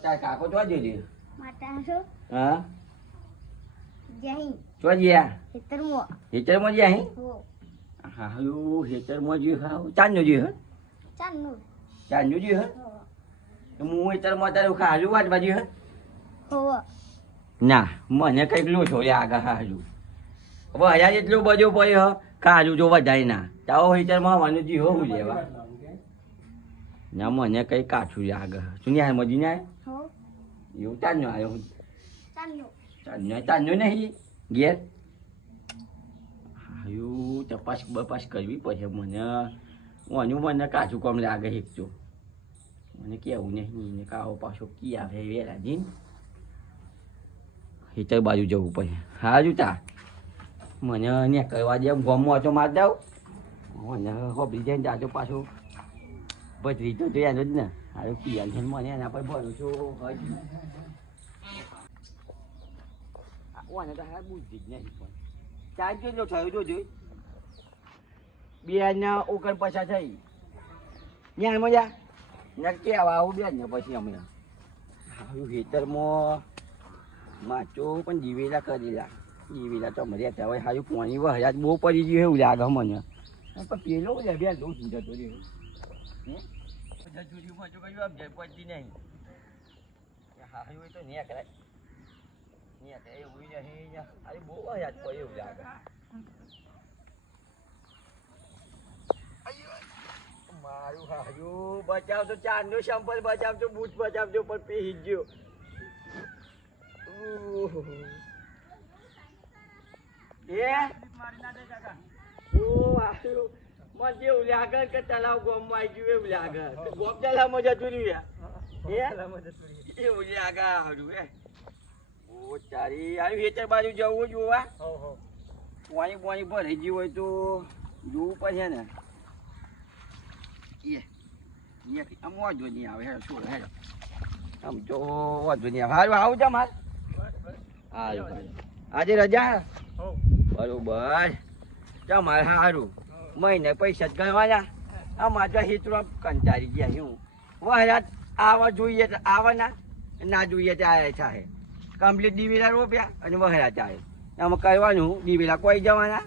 કાકા તો જોજે માતા શું હા? જઈ તો ગયા ખેતરમો હેતરમાં ગયા હે? હો. હા યો હેતરમાં જે હા ચાંદનો જે હે? ચાંદનું. ચાંદનો જે હે? હો હેતરમાં તારે ખાજુ વાત બાજુ હે? હો ના મને કંઈક લો છો આગળ હાજુ. હવે હજાર એટલું બધું પડ્યો કાજુ જો વધારે ના. તાવો હિતરમાં મને જી હોવું લેવા. ના મને કઈ કાઠું આગળ શું ન્યાય મજી હો એવું તાન્યો આવ્યો ચાંદનું. તાન્યો નહીં ઘેર? હાયું તપાસ બપાસ કરવી પછી મને. મને મને કાચું કોમ લાગે હિકજો મને કેવું નહીં ને કાવો પાછો કી આવે વેલા જીન હિતર બાજુ જવું પડે. હા, જૂતા. મને ને કરવા દે ગમો તો માર દઉં. મને હોબી જઈને જાજો પાછો. બચરી તો તો યાદ જ ને. હારું પિયાલ છે ને મને, એના પર ભરોસો હોય જ આ ઓને તો હા બુદ્ધિ જ નહીં પણ. ચાર્જ કેટલો થયો જો જોઈ. બે ને ઓગણ પચાસ થઈ. ન્યા મજા? નક્કી કેવા આવું બે ને પછી અમે. હારું હેતરમાં માચો પણ જીવેલા કરેલા. જીવેલા તો મર્યા ત્યાં હવે સારું પાણી વહ્યા જ બહુ પડી ગયું એવું લાગે મને. પણ પેલો લે બે દો જતો રહ્યો. જજુરીમાં જો કયું આમ જય પહોંચતી નહીં. સારું હોય તો ન્યા કરાય. ન્યા કરાય એવું નહીં ન્યા અરે બહુ વહ્યા જ પડે એવું લાગે. મારું હારું બચાવજો ચાંદનો સંપલ બચાવજો બૂટ બચાવજો પણ પી ગયો. એ? ઓ હારું મને જેવું લાગે કે તલાવ ગોમમાં આવી ગયું એવું લાગે. ગોમ તલાવમાં જતું રહ્યું એ એવું લાગે હારું એ ઓ તારી હારું હેતર બાજુ જવું જોવા. પાણી પાણી ભરાઈ ગયું હોય તો જોવું પડશે ને. એ આમ વાંધો નહીં આવે હેડો છોડો હેડો. આમ વાંધો નહીં આવે. હારું આવું જા માર. હારું આજે રજા? બરોબર. ચા મારે સારું મહિને પૈસા જ ગણવાના. આ મારા હિત્રો કંટાળી ગયા હું. વહેરા આવા જોઈએ તો આવવાના ના જોઈએ તો આયા થાય. કમ્પ્લીટ દીવેલા રોપ્યા અને વહેલા ચાલે. આમાં કરવાનું દીવેલા કોઈ જવાના?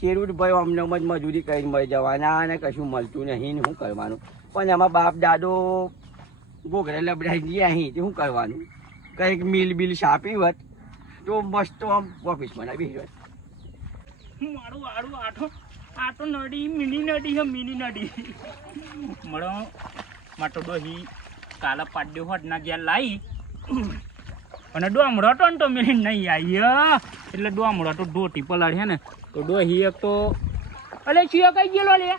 ખેડૂત ભાઈ અમને જ મજૂરી કરીને મળી જવાના અને કશું મળતું નહીં શું કરવાનું? પણ એમાં બાપ દાદો ગોગરે લબડાઈ ગયા અહીં તે શું કરવાનું? કંઈક મિલ બિલ છાપી હોત તો મસ્ત આમ ઓફિસ બનાવી હોત. મારું આડું આઠો. તો નડી મિની નડી હે મિની નડી. મળો. માટો ડોહી કાલા પાડ્યો હોટ ના ગયા લાઈ. અને ડોમડો તો ને મેં નહીં આવ્યો એટલે ડોમડો તો ડોટી પલાળ હે ને, તો ડોહી એક તો અલે ચિયો કઈ ગયેલો લે?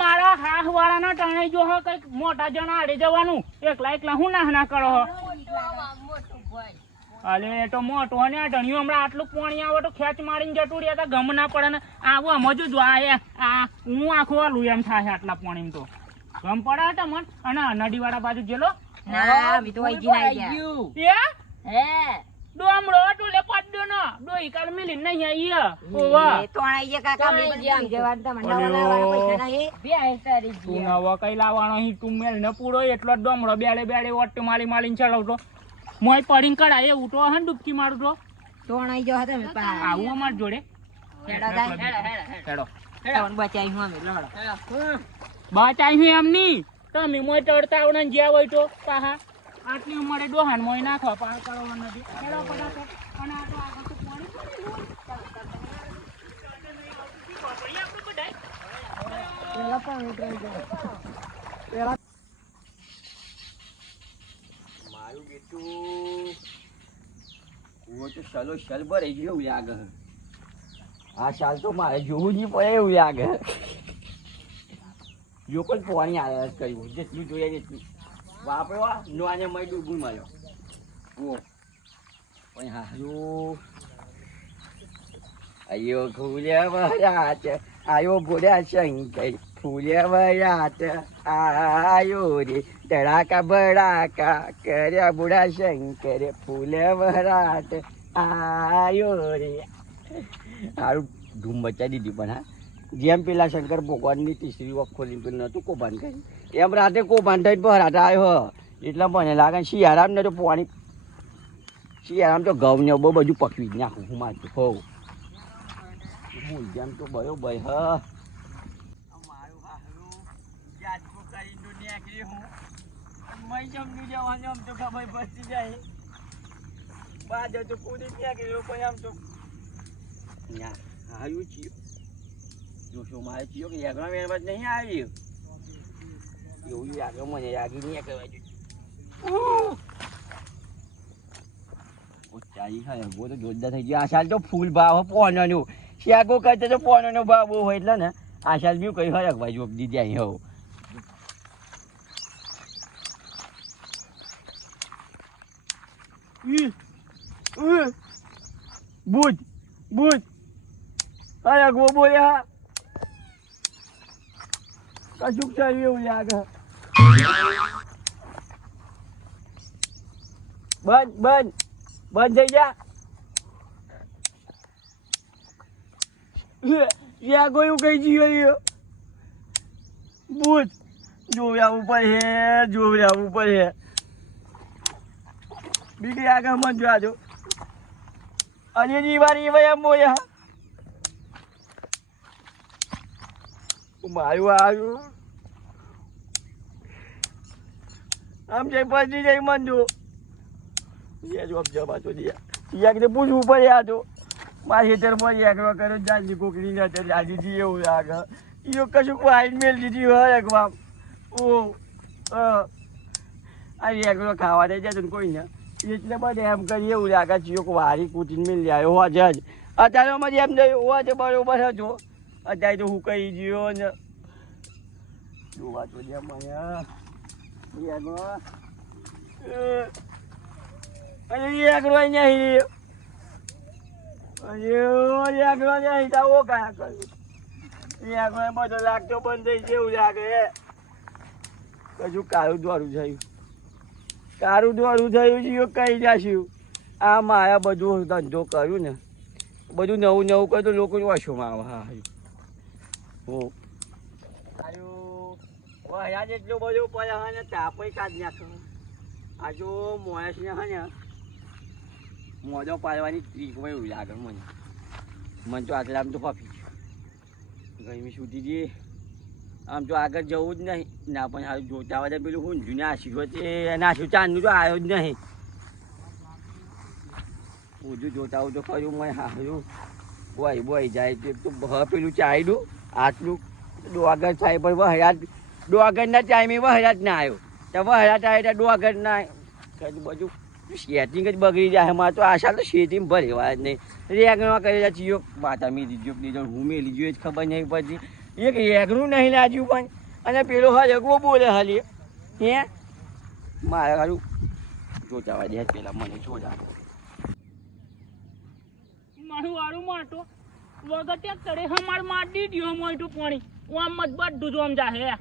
મારા હાથ વાળાના ટાણે જો કંઈક મોટા જણા આડે જવાનું. એકલા એકલા હું ના ના કરો અલે તો મોટો અને આ હમણાં આટલું પાણી આવે તો ખેંચ મારીને જતું રહ્યા ગમ ના પડે ને. આમ જો આ, હું આખું આલું એમ થાય આટલા પાણીમાં તો. ગમ પડે હતા મન. અને નદી વાળા બાજુ જેલો ના અમે તો આઈ ગયા. એ હે? ડોમડો તો લે પડ્યો ને ડોઈ કાલ મિલી નહીં આઈ ઓવા. એ તો આઈ ગયા કાકા તો મેં જવાન તા. ગયા. લાવવાના પૈસા નહીં બે હેક્ટરી તું નવો કઈ લાવવાનો હી તું મેલ ન પૂરો એટલો ડોમડો. બેડે બેડે ઓટ મારી મારીને ચડાવતો. મોય પડીન કડા એ ઉટો હન ડૂબકી મારતો તો. આઈ ગયો હતા મે પા આવું અમાર જોડે. હેડો હેડો હેડો તમને બચાવી હું અમે. લડો. બચાઈ હું એમની. તમે મોય તડતા આવડે જ્યાં હોય તો હા આટલી ઉંમરે ડોહાન મોય નાખવા પાર કરવા નથી. હેડો ફટાફટ. અને આ તો આગળ તો પાણી. મારું બેટું કુવો તો સલો સલ ભરાઈ ગયો એવું આ સાલ તો મારે જોવું જ પડે એવું લાગે જો પણ પાણી આવ્યા જ કર્યું જેટલું જોઈએ તેટલું વાપરવા નો આને મય ડૂબું મળ્યો ઓ પણ હારું આયો ફૂલ્યા વરાત આયો ભોળ્યા શંકર ફૂલ્યા વરાત. આયો રે ધડાકા ભડાકા કર્યા બુડા શંકર ફૂલ્યા વરાત. આયો રે. સારું ધૂમ મચાવી દીધી પણ હા. જેમ પેલા શંકર ભગવાનની તીસરી વખત ખોલી પેલું નતું કૌભાંડ કરી એમ રાતે કૌભાંડ થઈને ભરાટ આવ્યો એટલે મને લાગે શિયાળામ ને તો પાણી શિયારામ તો ઘઉં ને બહુ બધું પકવી જ નાખું હું માથું હોઉં. જેમ તો મારું જાતકો કરીને હું. બાદ તો કૂદી નીકળ્યો પણ આમ તો. ના આવ્યું ચિયો જોશો, મારે ચિયો કે યાગણા વેરવા જ નહીં આવ્યું એવું યાગો મને યાગી નહીં કહેવાય ચાલી ખાય બહુ તો જોરદાર થઈ ગયો. આ સાલ તો ફૂલ ભાવ પોનોનું. શેકો કરતા તો પોનોનો ભાવ બહુ હોય એટલે ને, આ સાલ બી કઈ હોય ભાઈ જોબ દીધી અહીં હો બુજ બુજ. અરે ગો બોલ્યા કશુંક થયું એવું લાગે. બંધ બંધ બંધ થઈ જા. યા કોઈ કઈ જીવ્યો ભૂત. જોવ્યા ઉપર હે જોવ્યા ઉપર હે બીજી આગળ મન જો અને જીવાની ભાઈ એમ મારું આવ્યું આમ જઈ પછી જઈ મન જો જવા તો દિયા યા કે પૂછવું પડે આ તો. મારા હેતરમાં યાકવા કરે જાજી કોકડી ને અત્યારે જાજીજી એવું લાગે. ઈયો કશું વાઈટ મેલ દીધી હોય એકવાર. ઓ આ યાકરો ખાવા દે જતું કોઈ ને એટલે બધે એમ કરી એવું લાગે ચિયો વારી કૂટીને મેલ જાય હોવા જ. અત્યારે અમારી એમ જઈ હોવા છે બરોબર હતો. અત્યારે તો હું કહી ગયો ને. જોવા તો જે મને. યાકરો અહીંયા લાગતો બંધ થઈ જેવું લાગે. કજુ કાળું દોરું થયું કાળું દ્વારું થયું છે કઈ જાશું આ માયા બધું ધંધો કર્યું ને. બધું નવું નવું કર્યું લોકો લોકો વશોમાં આવે. હા. હો વયા જેટલો બધું પડે હા ને તાપય કાઢ નાખે આ જો મોયાસને હા ને, મોજો પાડવાની ટ્રીક હોય એવું મને. મન તો આટલા આમ તો ગયું ગરમી સુધી જઈએ આમ તો આગળ જવું જ નહીં. ના, પણ હારું જોતા બધા પેલું હું જૂને આશીર્વાદ છે. નાખ્યું ચાંદનું તો આવ્યો જ નહીં. ઓછું જોતા આવું તો ખરું, મને સારું બોય બોય, જાય તે, તો પેલું ચાલ્યું આટલું ડોગર પણ વહરાત ડોગરના ટાઈમે વહરાજ ના આવ્યો. તો વહરાજ આવે તો ડોગર ના કશું બધું સેટિંગ જ બગડી જાય. મારે તો આશા તો સેટિંગ ભરેવા જ નહીં. રેગણમાં કરેલા ચીયો માતા મી દીધો દીધો હું મેલી જો જ ખબર નહીં પડતી. એક રેગણું નહીં લાજ્યું પણ. અને પેલો હરગવો બોલે હાલીએ હે? મારે હારું જોતા દે પેલા મને જોતા. મારું વાળું માટો વગર ત્યાં તળે હમાર માટી દ્યો મોટું પાણી. આમ જ બધું જોમ જાહે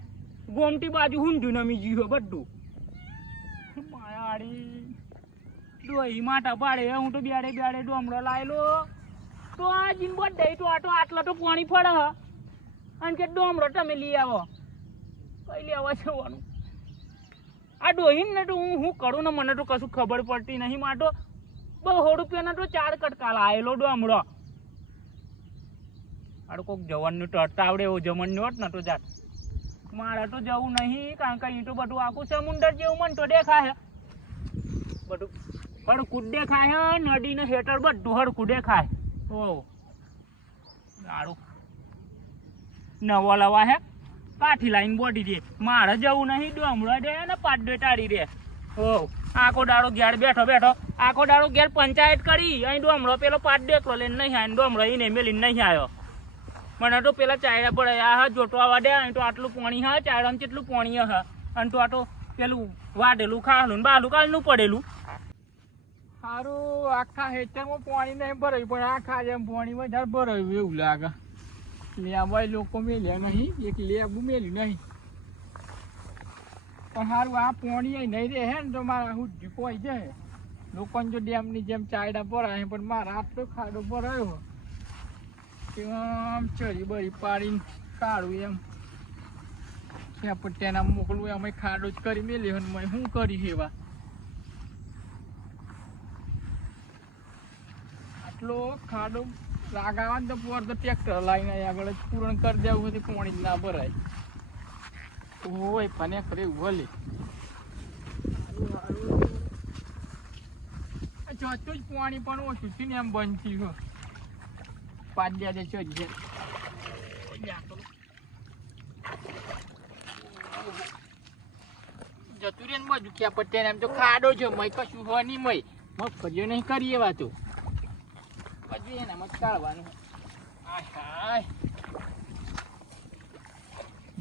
ગોમટી બાજુ હુંડું નમી જીયો બધું. માયાડી ડોહી માટા પાડે હું તો બેડે બેડે ડોમડો લાયેલો. તો આ જીન બધે તો આટો આટલા તો પાણી પડે હ. અને કે ડોમડો તમે લઈ આવો. કઈ લેવા જવાનું? આ ડોહી ને તો હું હું કરું ને મને તો કશું ખબર પડતી નહીં, માટો. બહુ રૂપિયાના તો ચાર કટકા લાયેલો ડોમડો. આડો કોક જવાનું ટરતા આવડે એવો જમણ હોત ને તો જાત. મારે તો જવું નહીં, કારણ કે તો બધું આખું સમુંદર જેવું મને તો દેખાય. બધું દેખાય હે નદી ને હેઠળ બધું હડકું દેખાય. ઓ સારું નવો લવા હે. પાછી લાઈન બોડી દે. મારે જવું નહીં ડોમડો દે ને પાડે ટાળી દે. ઓ આખો દાડો ઘેર બેઠો બેઠો. આખો દાડો ઘેર પંચાયત કરી. અહીં ડોમડો પેલો પાડ દેખલો લઈને નહીં આવ્યો ડોમડો એને મેલીને નહીં આવ્યો. મને તો પેલા ચાયડા પડે આ હા, જોટો વાડ્યા તો આટલું પાણી હા, ચાયડામાં કેટલું પાણી હા? અને તો આટો પેલું વાડેલું ખાલું બાલું કાલનું પડેલું. સારું આખા હેઠળમાં પાણી નહીં ભરાયું, પણ આખા જેમ પાણી વધારે ભરાયું એવું લાગે. લેવાય લોકો મેલ્યા નહીં, એક લેબુ મેલ્યું નહીં. પણ સારું આ પાણી નહીં રહે ને તો મારા હું કોઈ જાય. લોકોને જો ડેમની જેમ ચાયડા ભરાય, પણ મારા આટલો ખાડો ભરાયો આમ ચરી બરી પાડીને કાઢું એમ. પટ્યાના મોકલું અમે ખાડો જ કરી મેલ્યો અને શું કરી સેવા આટલો ખાડો લાગાવા ને પોર તો ટ્રેક્ટર લાવીને આગળ જ પૂરણ કરી દેવું હતું પાણી ના ભરાય. ઓય ફને ખરે ભલે જતું જ પાણી પણ ઓછું છે ને એમ બંધ થયું. પાડ્યા દે છે જતું રે ને બધું ક્યાં પટ્યા એમ તો ખાડો છે, મય કશું હોય નહીં મય. મગફળીઓ નહીં કરીએ વાતો. બધું એનામાં જ કાઢવાનું. હાય. હાય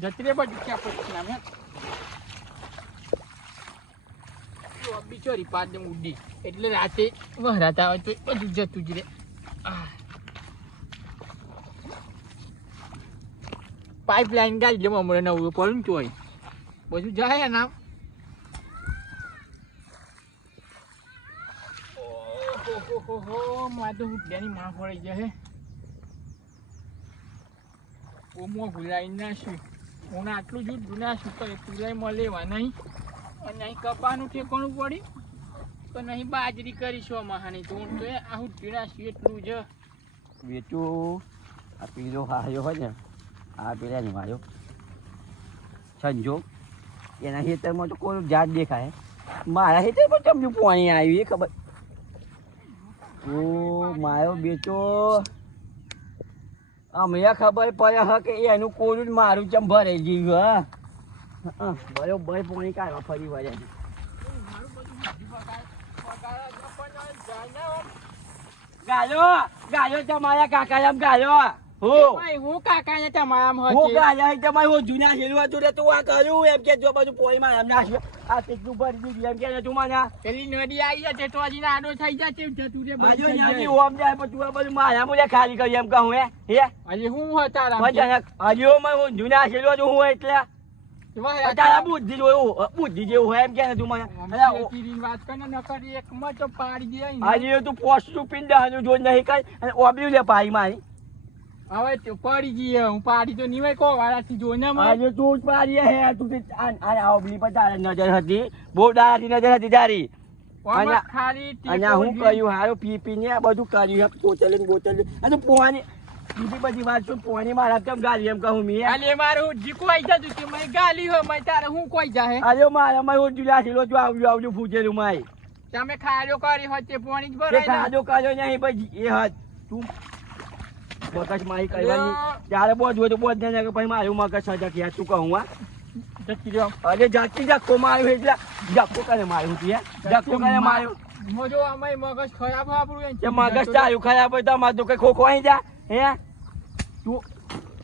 જતી રે બધું ક્યાં પટ્યા નામ બિચોરી પાડે ઉડી. એટલે રાતે વહરાતા હોય તો બધું જતું જ રે આહ. પાઇપલાઇન ગાડી લેવા મળે નવું પડું ચોય. બધું જાય નામ ઓહો માં તો હુટ્યાની માં પડી જાય ઓમો ભૂલાઈ શું? હું આટલું જૂઠ નાખ્યું તો ભૂલાઈ મળેવા નહીં. અને અહીં કપાનું ઠેકાણું પડી તો નહીં બાજરી કરીશું મહાની તો હું તો આ હુટ્યું નાખ્યું એટલું જ. વેચો. આ પીલો હાર્યો હોય ને. આ પેલા નહીં માર્યો. સંજો એના ખેતરમાં તો કોઈ જાત દેખાય. મારા ખેતરમાં ચમજુ પાણી આવ્યું, એ ખબર. ઓ માયો બેચો અમને ખબર પડે હ કે એનું કોરું જ મારું ચમ ભરાઈ ગયું, હ. બરોબર પાણી કાઢવા ફરી વળ્યા ગાયો ગાયો તમારા કાકા એમ ગાલો. હું. કાકા ને તમારા હું ગાયા તમારે હું જૂના છેલું હતું તું આ કર્યું એમ કે જો બધું પોઈમાં એમ નાખ્યું આ કેટલું ભરી દીધું એમ કે તું મને. પેલી નદી આવી જશે તો હજી આડો થઈ જાય જતું રે આજો બંધ થઈ ત્યાંથી જાય. ઓમ જાય પણ તું બધું મારા મુલે ખાલી કરી એમ કહું હે? હે? હજી હું હોય તારા મજાક હજુ મેં હું જૂના છેલું હતું હું એટલે. તારા બુદ્ધિ જોયું બુદ્ધિ જેવું હોય એમ કે તું મને. નકર એક માં તો પાડી દે. હજી તું પોસ્ટ પિંડ હજુ જો નહીં કઈ અને ઓબલ્યું લે પાડી મારી. હવે તો પડી ગઈ હું પાડી તો નિવાય કો વાળાથી જોઈને માં તું જ પાડી હે. તું કે આ આ ઓબલી પર તારે નજર હતી. બહુ દાડાથી નજર હતી તારી. ખાલી અને હું જ. હારું પી પીને આ બધું કર્યું એમ બોતલ બોતલ અને પોવાની બીજી બધી વાત શું? પોવાની મારા કેમ ગાલી એમ કહું મી મારું જીકવાઈ જતું કે ગાલી હો મેં તારે હું કોઈ જાહે આજો મારા માં હું જુલા છેલો જો આવજો આવજો ફૂટેલું માય. તમે ખાડો કરી હોય તે જ ભરાય નહીં એ હાથ તું મગજ મારી કરવાની ત્યારે બોધ હોય તો બોધ ને કે પછી મારું મગજ સજા કે તું કહું રહ્યો અરે જાતી જાકો માર્યો એટલે જાકો કરે માર્યું તું જાકો કરે માર્યો. મોજો આમાંય મગજ ખરાબ આપણું એ મગજ ચાલ્યું ખરાબ હોય તો મારે તો કઈ ખોખો આવી જા હે. તું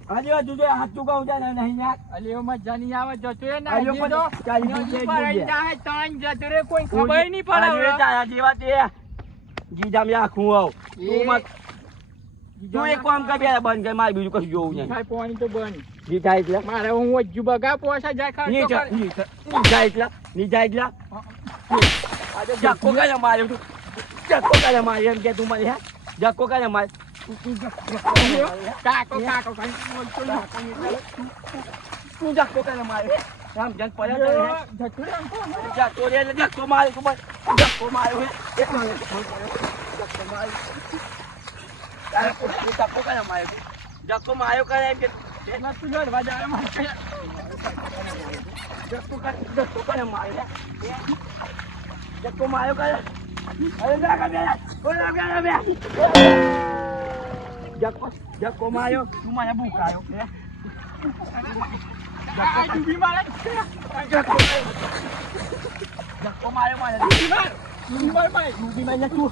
આજે તું જો હાથ ચુકાવું જા નહીં યાર અલે એમાં જાની આવે જતો ને આલ્યો તો ચાલી નદી ફૂટ પર એક આઈ જાહે તાણ જતો રે કોઈ ખબર નહીં પડે તારા જેવા તે. જીજામ રાખું આવ. તું મત તું એક કામ કર બંધ કર મારે બીજું કશું જોવું નહીં. ખાય પાણી તો બંધ. જીતા એટલે? મારે હું બગા પોસા જાય એટલે? આજે જક્કો જક્કો કરે માર્યો એમ કે તું મને હે? જક્કો કરે માર. તું તું જક્કો કરે માર્યો, હે? કાકો કાકો કઈ બોલતો તું જક્કો કરે માર્યો રામ જન પડ્યા તને, હે? જતું રે અંકો. જક્કો રે જક્કો માર્યો જક્કો માર્યો હે. એક મિનિટ, ફોન કર્યો. જક્કો માર્યો. તારે તું તું જક્કો કરે માર્યો તું. જક્કો માર્યો કરે એમ કે હે? ના તું લડવા જાય મારે. કરે જક્કો કરે માર્યો હે? હે? જક્કો માર્યો કરે અરે ના કર બે ના કર બે જક્કો જક્કો માર્યો તું મને ભૂખાયો હે? આ ડૂબી મારે. જક્કો જક્કો માર્યો મને ડૂબી માર. ડૂબી માર. ડૂબી મને તું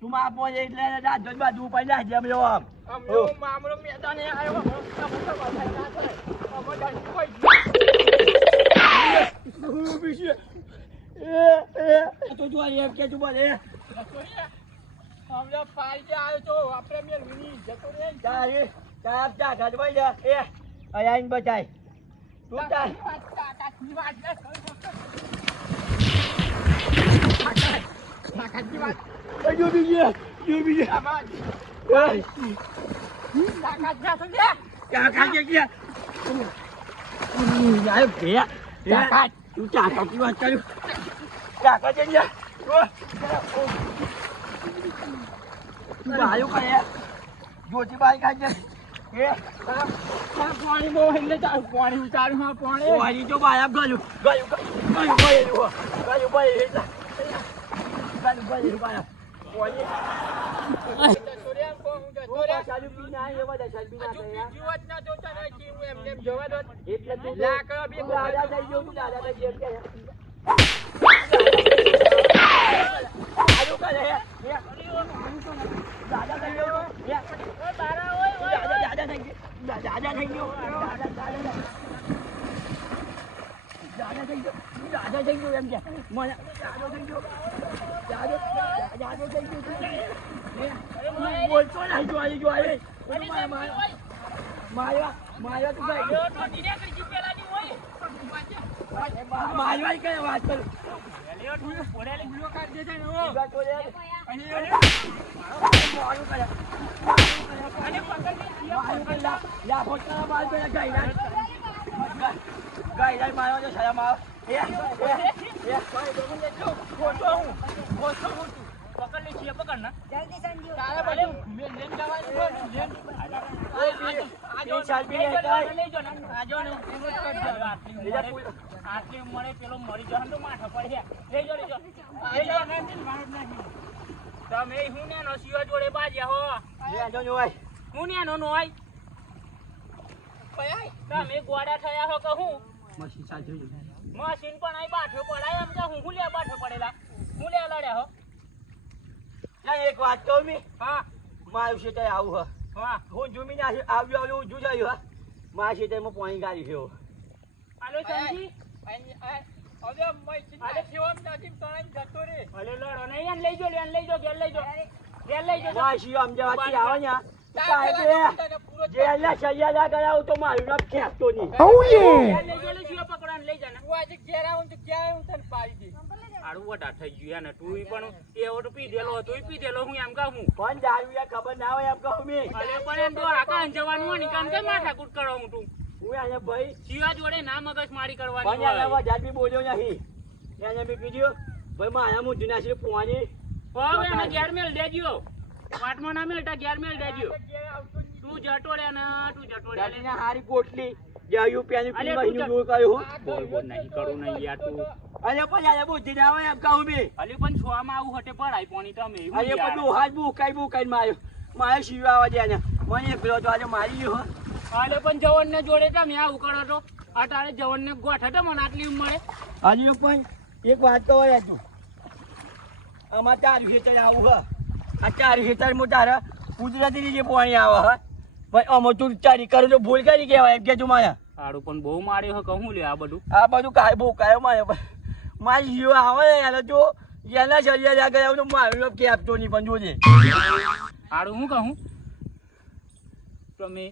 તું બધું ગાયું છે. તારા જાય જીયા ગીયા માર દર બે જો માયા માયા હજી જોઈ કો માયા તું ચાલો બાપો ચાલો દાદો હજા બટન તો મારી બટન બાજા ને ત્યાં તું બાપો એટલે દાદો બાજુ પડ્યા જેમ લો આમ અમરો મેદાને આવ્યો તો જો એમ કે તું બોલે હમણાં ફાઈ આવ્યો તો આપણે મેં વીની જતો રે તારી તાપ જા ભાઈ જા એ આયા બચાય તું જા કાકાની વાત ને કાકાની વાત બીજે જો બીજે. આમાં કાકા કે ગયા. યાર બે કાકા. તું કાકા કી વાત કર્યું કાકા કે ગયા. તું ભાઈઓ કરે જોતી ભાઈ ગયા? પાણી બહુ એટલે પાણી ઉતારું હા પાણી. ઓહરી જો ભાઈ આપ ગયું ગયું ગયું ભાઈ ગયું ભાઈ ગયું ભાઈ ભાઈ ગયો થઈ ગયો હે દાદા થઈ ગયો દાદા થઈ ગયો દાદા થઈ ગયો એમ કે, મને દાદો થઈ ગયો. દાદો થઈ ગયો તું હે બોલતો નહીં જો આવી જો આવી મારવા મારવા તું કઈ લે. કઈ પકડ ના જલ્દી સંજુ આટલી મળે પેલો મરી જવાનો તો માથા પડે લેજો લેજો લેજો તમે હું ને નો જોડે બાજ્યા હો હું ને નો નોય તમે ગોડા થયા હો કહું મશીન પણ આય બાઠો પડાય, એમ કે હું હું લે બાઠો પડેલા? હું લે લડ્યા હો? એક વાત કહું મી. હા. મારું છે આવું હ. હા. હું જુમીને આવ્યું આવ્યું હું જુ જયું હા. મારા ખેતરમાં પાણી ગાળી છે હાલો સંજી અલે લડો નહીં લઈ જો લઈ જો ઘેર લઈ જો. ઘેર લઈ જો. મારા શિયો અમદાવાદથી આવે ને તો સાહેબ જે અહીંયા સૈયાદા કરાવું તો મારું નામ ખેંચતો નહીં. ઘેર લઈ જો લે શિયો પકડવાને લઈ જા ને. આડું વટા થઈ ગયું ને તું પણ એવો તો પીધેલો તું પી દેલો હું એમ કહું. પણ દારૂ યાર ખબર ના હોય એમ કહું મે. અરે પણ એમ તો આકા જવાનું હોય ને કામ કે માથાકૂટ કરો હું. તું? હું અહીંયા ભાઈ. શિવા જોડે ના મગજ મારી પણ કરવાની અહીંયા હોય. બી બોલ્યો નહીં. અહીંયા મેં કીધું ભાઈ મારા હું જુના છે પોણી હવે એને ઘેર મેલ દેજો. વાટમાં ના મેલટા ઘેર મેલ દેજો. તું જટો રે ને તું જટો રે દાદીને હારી પોટલી જે રૂપિયાની પીમાં હિન્દુ તું કાયો બોલ બોલ નહીં કરું નહીં યાર તું. અને પછી આજે બુદ્ધિ ના આવે એમ કહું બી અલી પણ છ માં આવું હટે પડાય પોણી તમે એવું પણ હાથ બુકાઈ બુકાઈ માર્યો. મારે શિવ આવે છે મને એકલો તો આજે મારી ગયો હો. અલે પણ જવન ને જોડે તમે આવું કરો તો અટાણે જવન ને ગોઠે તો મને આટલી ઉંમરે. હજી પણ એક વાત કહો યાર તું. આમાં તારું ખેતર આવું હ. આ તારું ખેતરમાં તારા કુદરતી રીતે પાણી આવે હ. ભાઈ આમાં તું ચારી કરે તો ભૂલ કરી કહેવાય એમ કે તું માયા સારું પણ બહુ માર્યો હ કહું લે આ બધું. આ બધું કાય બહુ કાયો મારે મારી જીવ આવે ને એને તો એના શરીર આગળ આવું તો મારું કે આપતો નહીં પણ જોજે. સારું હું કહું? તમે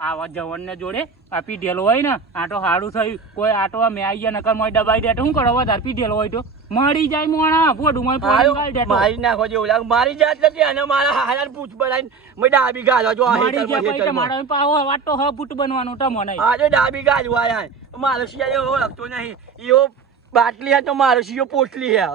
આવા જવન ને જોડે આ પીધેલો હોય ને આટો સારું થયું. કોઈ આટો મેં આવી ગયા નકર મોય દબાઈ દે તો શું કરો વધારે પીધેલો હોય તો. મળી જાય મોણા ફોડું મોય પોણી ગાળી દે મારી નાખો જેવું લાગે. મારી જાત નથી અને મારા હારા પૂછ બનાવીને મેં ડાબી ગાળો જો મળી ગયા પછી મારા પાવો વાટો હ પુટ બનવાનું તો મને આજે ડાબી ગાજ વાયા મારો શિયા ઓળખતો નહીં. એવો બાટલી હે તો મારો શિયો પોટલી હે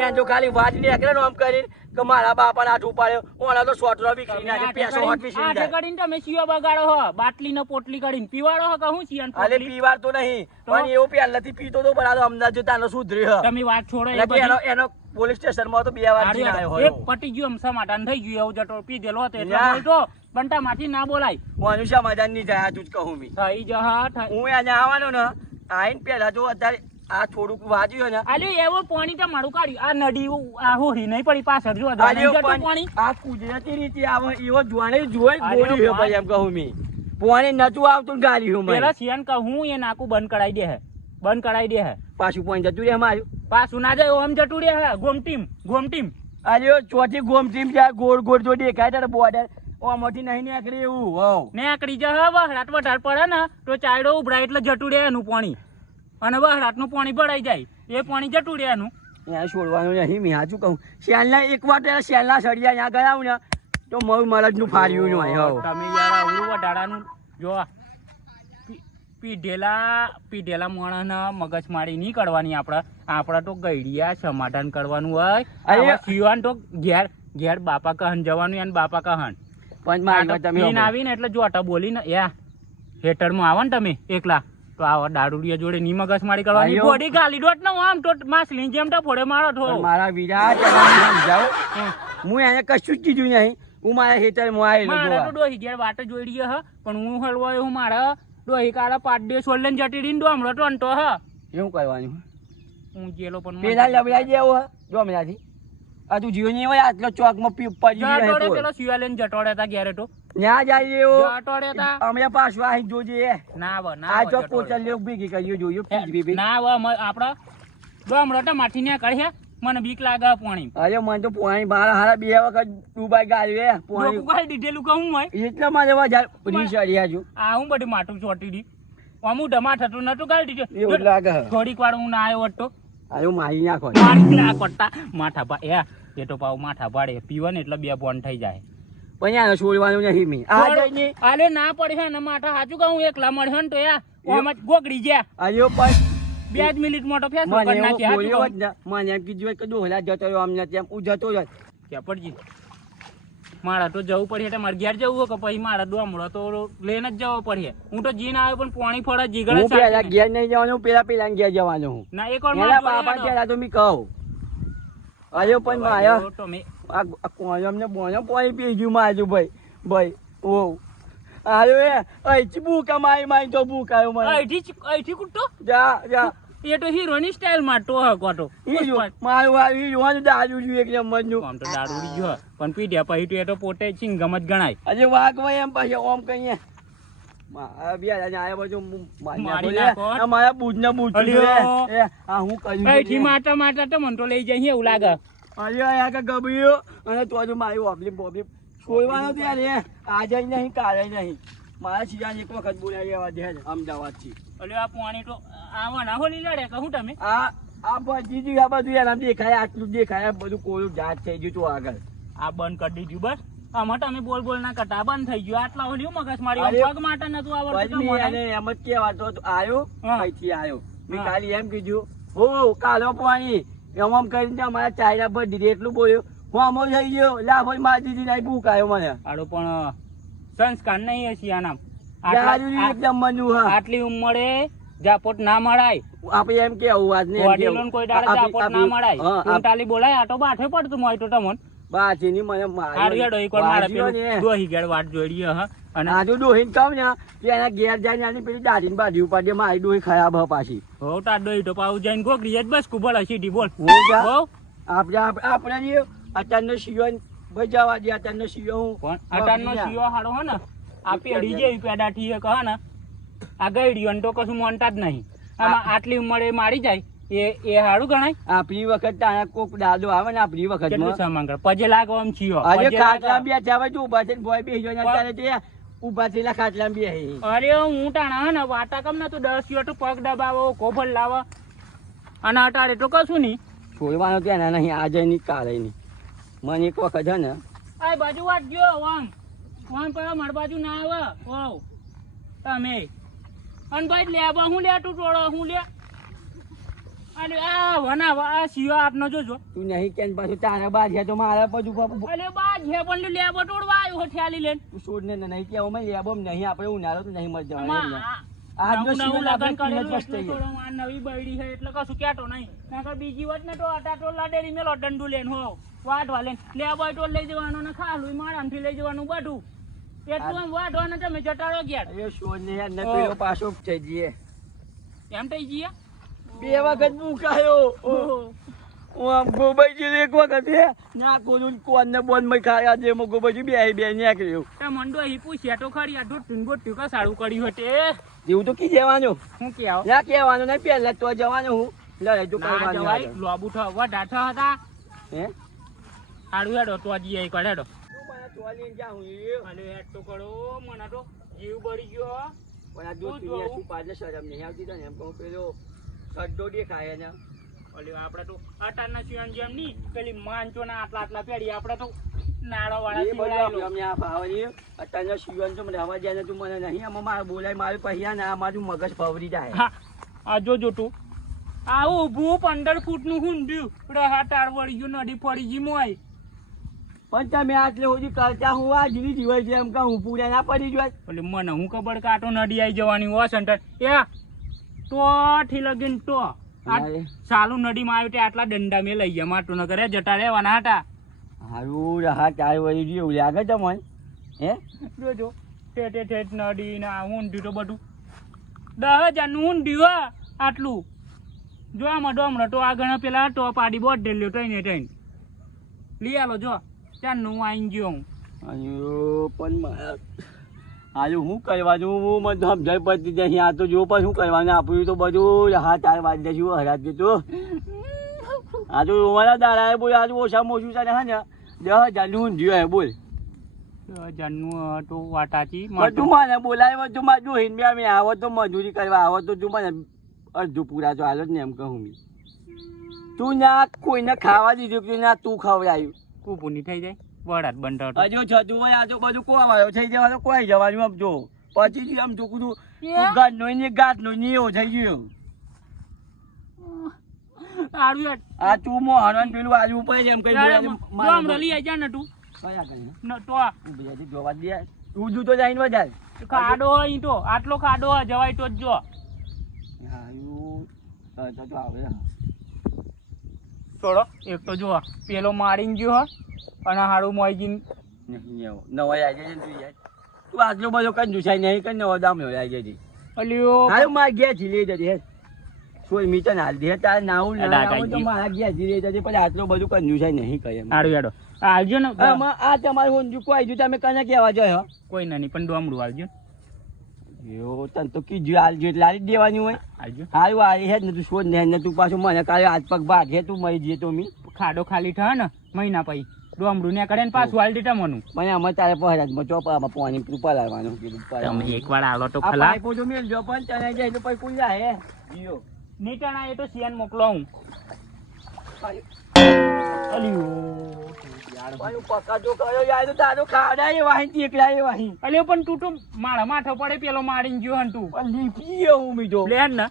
એ જો ખાલી વાત નીકળે ને આમ કરીને કે મારા બાપાને હાથ ઉપાડ્યો. ઓલા તો સોટરો તમે નાખે પેસો હોટ કરીને- નાખે કરીને તમે શિયો બગાડો હો. બાટલી ને પોટલી કરીને પીવાડો હો કે હું શિયાને પોટલી? પીવાર તો નહીં? પણ એવું પહેલાથી પીતો તો પણ આ તો અમદાવાદ જતાનો સુધર્યો. તમે વાત છોડો એનો એનો પોલીસ સ્ટેશનમાં તો બે વાર જઈને આવ્યો હોય એક પટી ગયો એમ સમાધાન થઈ ગયું એવું જટો પીધેલો હતો એટલે ના. બોલતો બંટા માથી ના બોલાય. મનુષ્ય મજાન નહીં જાય તું જ કહું મી. થઈ જહા હું અહીંયા આવવાનો ને આઈન પેલા જો અત્યારે આ થોડુંક વાજ્યું ને. આલ્યો એવો પાણી તો મારું કાઢ્યું. આ નડી આ હોરી નહીં પડી પાછળ જો પાણી- આ કુદરતી રીતે આવે એવો જોણે જોઈ ગોળી જેવું ભાઈ એમ કહું મી. પાણી નતું આવતું ગાલી હું પેલા સિયન કહું એ નાકું બંધ કરાવી દે હે. બંધ કરાવી દે હે. પાછું પાણી જતું રે માર્યું પાછું ના જાય ઓમ જતું રે હે. ગોમટીમ ગોમટીમ અરે ચોથી ગોમ ટીમ ગોળ ગોળ જો દેખાય તારે બોર્ડર ઓમાંથી નહીં નીકળી એવું હોવ નીકળી જ જા હવે રાત વધારે પડે ને તો ચાયડો ઉભરાય એટલે જતું રે એનું પાણી. અને વહરાટનું પાણી ભરાઈ જાય. એ પાણી જતું રહેવાનું. ત્યાં છોડવાનું નહીં મેં હાચું કહું? શેલના એક વાર શેલના સળિયા ત્યાં ગયા ને તો મારું મરજનું ફાર્યું નું તમે યાર આવડું જો આ પીઢેલા પીઢેલા માણસના મગજમારી નહીં કરવાની આપણે. આપણે તો ગઈડિયા સમાધાન કરવાનું હોય. અરે- સીવાન તો ઘેર ઘેર બાપા કહન જવાનું એને બાપા કહન. પણ મારી તમે આવીને એટલે જોટા બોલીને યા હેટરમાં આવો ને તમે એકલા. તો આ દારૂડિયા જોડે ની મગજમારી કરવાની? બોડી ગાલી ડોટ નો આમ તો માછલી જેમ તો ફોડે મારો થો મારા વીરા સમજાવો. હું એને કશું જ કીધું નહીં. હું મારા ખેતરમાં આવેલો મારા તો ડોહી ઘેર વાટ રહી હ પણ હું હલવાયો હું મારા ડોહી કાળા પાડે સોલન જટી રીન ડોમરો ટોન્ટો હ. એવું કહેવાનું હું જેલો પણ પેલા લબડાઈ જેવો હ જો હમણાંથી આ તું નહીં હોય આટલો ચોકમાં પી પડી ગયો. પેલો શિવાલેન જટોડે હતા તો. ન્યા જાય એવો. જટોડે હતા અમે પાછો આઈ જોજે ના વ ના આ જો કોચલ પોચલ્યો ભીગી કર્યો જોયો? પીજ બીબી ના વ આપડે ડોમરો તો માઠી ને કાઢ્યા મને બીક લાગે પાણી. અરે મને તો પાણી બાર હારા બે વખત ડૂબાઈ ગાળવે પાણી ડોકું દીધેલું દીધેલું હું હોય. એટલા માટે વધારે રીસ અડ્યા છું આ હું બધું માટું ચોટી દી. અમુ ડમા થતું નતું એવું દીધું લાગે. થોડીક વાર હું ના આવ્યો હતો આયો મારી નાખો મારી ના કોટ્ટા માથા પા એ તો પાવ માઠા પાડે પીવે ને એટલે બે બોન થઈ જાય. પણ છોડવાનું નહીં મી. આ જઈને આલે ના પડે ને માથા સાચું કહું એકલા મળ્યો ને તો યા ઓમ જ ગોગડી ગયા. આયો પણ બે જ મિનિટ મોટો ફેસ કરી નાખી ને. મને એમ કીધું કે ડોહલા જતો રહ્યો અમને તેમ ઉજતો જાય કે પડજી. મારા તો જવું પડે એટલે મારે ઘેર જવું હોય કે પછી મારા ડોમડો તો લઈને જ જવો પડે. હું તો જીન આવ્યો પણ પાણી ફળા જીગળે હું પેલા ઘેર નહીં જવાનું પેલા પેલા ઘેર જવાનું હું. ના એક વાર મારા બાપા ઘેર તો મી કહું. આયો પણ. માયા. તમે આ કોણ અમને બોનો પાણી પી ગયું માજુ ભાઈ. ભાઈ ઓ આયો એ અહીંથી બૂકા મારી મારી તો બૂકાયો મને. અહીંથી અહીંથી કૂટતો જા જા. એ તો હીરોની સ્ટાઇલમાં ટો હે કોટો મારું આ ઈ જોવાનું દારૂ જો એક નંબરનું આમ તો દારૂડી જો પણ પીડ્યા પછી તો એ તો પોતે ચિંગમ જ ગણાય. અજે વાક ભાઈ એમ પાછા ઓમ કહીએ? માટા માટા તો મને તો લઈ જાય એવું લાગે. અરે ગબડ્યો અને તો મારી ઓબલી બોબલી છોડવાનો તો યાર આજે નહીં કાલે નહીં. મારા સિયાને એક વખત બોલાવી આવવા દે અમદાવાદથી. અલ્યો આ પાણી તો આવા ના હોલી લડે કહું તમે? આ આ બધી આ બધું યાર આમ દેખાય આટલું દેખાય બધું કોરું જાત થઈ ગયું તું આગળ. આ બંધ કરી દીધું બસ. આમાં તમે બોલ બોલ ના કરતા બંધ થઈ ગયું. આટલા હોલી મગજ મારી પગ માટે નતું આવડતું તો પછી મેં મને. એમ જ કહેવાતો હતો, આયો હા. અહીંથી આયો. મેં ખાલી એમ કીધું હો કાલો પાણી. એમ આમ કરીને અમારા ભરી દીધી એટલું બોલ્યો હું આમ થઈ ગયો લા ભાઈ મારી દીદી ના ભૂખ આવ્યો મને. આડો પણ સંસ્કાર નહીં હશે આના એકદમ હા. આટલી ઉંમરે જાપોટ ના મળાય. આપણે એમ કેવું વાત ને વડીલોને કોઈ દાડે જાપોટ ના મળાય. કુંટાલી બોલાય આટો બાઠે પડતું મોય તો તમને. બાજીની મને મારી એક વાર મારે પેલું દોહી ગેડ વાટ જોડી હ અને આજુ દોહીન કામ ને કે એના ઘેર જાય ને આની પેલી દાઢીને બાજી ઉપાડી મારી દોહી ખરાબ હ પાછી. હો તા દોહી તો પાઉ જઈને ગોગરી જ બસ કુબળ સીધી બોલ હું આપણે આપણે અત્યારનો સિયો ભાઈ જવા દે અત્યારનો સિયો હું પણ અટાણનો સિયો હારો હે ને. આ પેઢી જેવી પેડા થી એક હે ને આ ગઈડ્યું તો કશું મોનતા જ નહીં. આમાં આટલી ઉંમરે મારી જાય એ એ હારું ગણાય? આપણી વખત કોક દાદો આવે ને આપણી વખત કેટલું સામાન પજે લાગો આમ છીયો આજે ખાટલા બે જાવે હોય ઊભા થઈને બેસી જાય અત્યારે તે ઊભા થયેલા ખાટલા બે અરે હું ટાણા હે ને વાટા કમ ને તું દસ યો તો પગ દબાવો કોભર લાવો. અને અટાડે તો કશું નહીં. છોડવાનો તો એના નહીં આજે નહીં કાલે નહીં. મને એક વખત છે ને આ બાજુ વાત ગયો આમ આમ પર માર બાજુ ના આવે. ઓ તમે. અને ભાઈ લેવા હું લે તું ટોળો હું લે. અલે આ વના આ સિયો આપનો જોજો. તું નહીં કેન પાછું તારા છે તો મારા બધું બાપુ અરે બા જે પણ લેબો તોડવા આવ્યો હો લેન તું છોડ ને નહીં કેવો મેં લેબો નહીં આપણે ઉનાળો તો નહીં મજા આમાં આ- સિવાય આપણે લગન. થોડો આ નવી બૈડી છે એટલે કશું કેટો નહીં. નકર બીજી વાત ને તો અટાટો લાડેરી મેલો દંડુ લેન હો વાટ લેન લેબો ટોલ લઈ જવાનો ને ખાલું મારામથી લઈ જવાનું બધું. એટલું આમ વાઢવાને તમે જટાડો ગયા એ છોડ ને પેલો પાછો થઈ જઈએ. એમ થઈ જઈએ? બે વખત મુકાયો. હું આમ ગોબાઈ એક વખત હે? ના કોલું કોન ને બોનમાં ખાયા જે મો ગોબાઈ બે બે નીકળ્યો તે મંડો હી પૂછ્યા તો ખરી આ ઢોટું ગોટ્યું કા સારું કર્યું હતે જેવું તો કી જવાનું હું કે આવ ના કહેવાનું નહીં પહેલા તો જવાનું હું. લડાઈ ના કરવાની લોબુ હતા. હે? હાડું હેડો તો જીએ કર હેડો. તું જા હું એ. હેડ તો કરો મને તો જીવ બળી ગયો પણ આ જો તું તું શું પાછળ શરમ નહીં આવતી તને એમ કહું પેલો સડ્ડો દેખાય ને ઓલી આપણે તો અટારના સિવાન જેમ ની પેલી માંચો ના આટલા આટલા પેડી આપણે તો નાળો વાળા. આપણે આ તો મને હવા જાય તું મને નહીં આમાં મારે બોલાય મારે પૈયા ને મારું મગજ ફવરી જાય. આ આ જોજો તું આ ઊભું પંદર ફૂટનું હુંડ્યું રહા તાર વળી ગયું નડી પડી ગયું મોય પણ તમે આટલે સુધી કરતા હું આ જીવી જીવાય છે એમ કે હું પૂરા ના પડી જાય. એટલે મને હું ખબર કે આટો નડી આવી જવાની હો સંટર એ તો થી લગીન તો સાલું નડી માં આવ્યું તે આટલા દંડા મેં લઈ ગયા માટું ન કરે જટા રહેવાના હતા. હારું રહા ચાર વળી જેવું લાગે તમને? હે? જોજો ઠેઠે ઠેઠ નડી ને આ ઊંધ્યું તો બધું. દસ હજારનું ઊંધ્યું હા આટલું. જો આમાં ડોમડો તો આગળ પેલા તો પાડી બોટ ડેલ્યો ટઈને ટઈને લઈ આલો જો. ચારનું હું આવીને ગયો હું. અયો પણ હાજુ હું કરવાનું હું મને સમજાય પડતી નહીં આ તો જો પણ શું કરવાનું? આપ્યું તો બધું હા ચાર વાગે છું હરાજ તો. આજુ તો મારા દાડા બોલ આજુ ઓછામાં ઓછું છે ને હા ને? દસ હજારનું ઊંધ્યું હે બોલ. હજારનું તો વાટાચી બધું મને બોલાય બધું માં જોઈને બે અમે આવો તો મજૂરી કરવા આવો તો તું મને અડધું પૂરા તો હાલો જ ને એમ કહું તું ના કોઈને ખાવા દીધું કે ના તું ખવડાયું. કુપુની થઈ જાય. વડાત બંધ હજુ છતું હોય આ તો બધું કોવાયો થઈ તો કોઈ જવાનું આમ જો. પછી જ આમ જો તું Yeah. નો ને ગાંઠ નો ને એવો થઈ ગયો. સારું આ તું મો હરણ પેલું આજુ ઉપર એમ કઈ આમ રલી આઈ જા ને તું. કયા કઈ ન તો રહેજે, જોવા દે. તું જુ તો જઈને વજાય ખાડો હોય ઈ તો. આટલો ખાડો હોય જવાય તો જ જો. હા, તો તો આવે હા. છોડો. એક તો જુઓ પેલો મારીને ગયો હો અને હાડું મોઈ ગઈ આવો. નવાઈ આવી જાય તું યાર? તું આટલો બધો કઈ જુસાઈ નહીં કઈ નવો દામ લેવા આવી જતી અલ્યો. હારું મારા થી લઈ જજે હે. સોય મીટર હાલ દે તાર નાવું તો મારા લઈ પણ આટલો બધું કઈ જુસાઈ નહીં કહે હાડું હેડો. આવજો ને. આ તમારું ઊંધું કોઈ જો તમે કને કહેવા જાય કોઈ નહીં પણ ડોમડું આવજો તને તો કીધું એટલે દેવાની હોય. હે ને તું શોધ ને તું પાછું મને કાલે હાથ પગ ભાગે તું મરી જઈએ તો મી. ખાડો ખાલી થાય ને મહિના પછી. ડોમડું ને કરે ને પાછું આલ દીધા મનું. મને અમે તારે પહરાજમાં ચોપામાં પાણી પલાળવાનું કીધું તમે પલાળવાનું. એક વાર આલો તો ખલા. પાઇપો તો મેલજો પણ તને જાય તો પછી જાય હે. જીઓ. નીટાણા એ તો સિયાન મોકલો હું. અલ્યો. અલ્યો પણ તું તો મારા માથે પડે પેલો મારીને ગયો હન તું. લીપી એવું મીઠો. લે ને.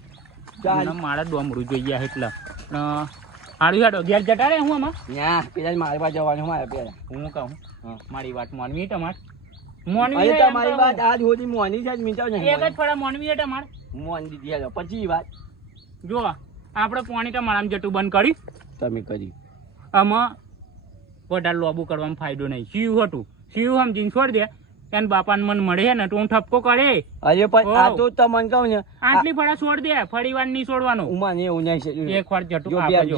ચાલ. મને મારા ડોમડું એટલે. ને હેડો ઘેર જતા રે હું આમાં? ના પેલા મારે પાસે જવાનું મારે પેલા. હું કહું? મારી વાત માનવી તમારે? મોનવી તમારી વાત આજ હોતી મોની છે જ મીઠો એક જ ફળા મોનવી હે તમારે? મોન દીધી હેલો પછી વાત. જો આપણે પાણી તમારામાં જતું બંધ કરી તમે કરી આમાં વધારે લોબુ કરવામાં ફાયદો નહીં. શિવ હતું. શિવ સમજીને છોડી દે એને બાપા મન મળે ને તો હું ઠપકો કરે. અરે પણ આ. તો તમને કહું ને આટલી ફળા છોડ દે ફરી વાર નહીં છોડવાનો. ઉમાન એ ઉનાઈ છે. એક વાર જટુ આપજો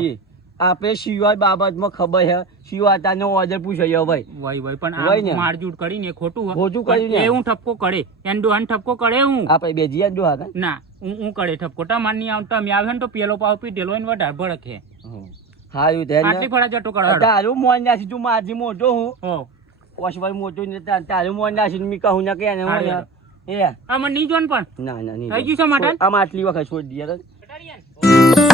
આપણે સિવાય બાબતમાં ખબર છે શિવાતાનો ઓર્ડર પૂછ્યો ભાઈ. ભાઈ ભાઈ પણ આ મારજૂટ કરીને ખોટું. ખોટું કરીને. એ હું ઠપકો કરે. એને ડોહાને ઠપકો કરે હું. આપણે બે જીયા જો ના હું હું કરે ઠપકો. તમાર નહીં આવતા તમે આવે ને તો પેલો પાવ પીધેલો હોય ને વધારે ભડકે. હારું આટલી તેને ફળા જતો કરો તારું મોન નાસી તું માજી મોટો હું. ઓશભાઈ મોટું ને તારું મોન નાસી મી કહું ના કે ને હું એ. આમાં નહીં જોન પણ? ના ના નહીં થઈ ગયું છે માટે? આમ આટલી વખત છોડી ને.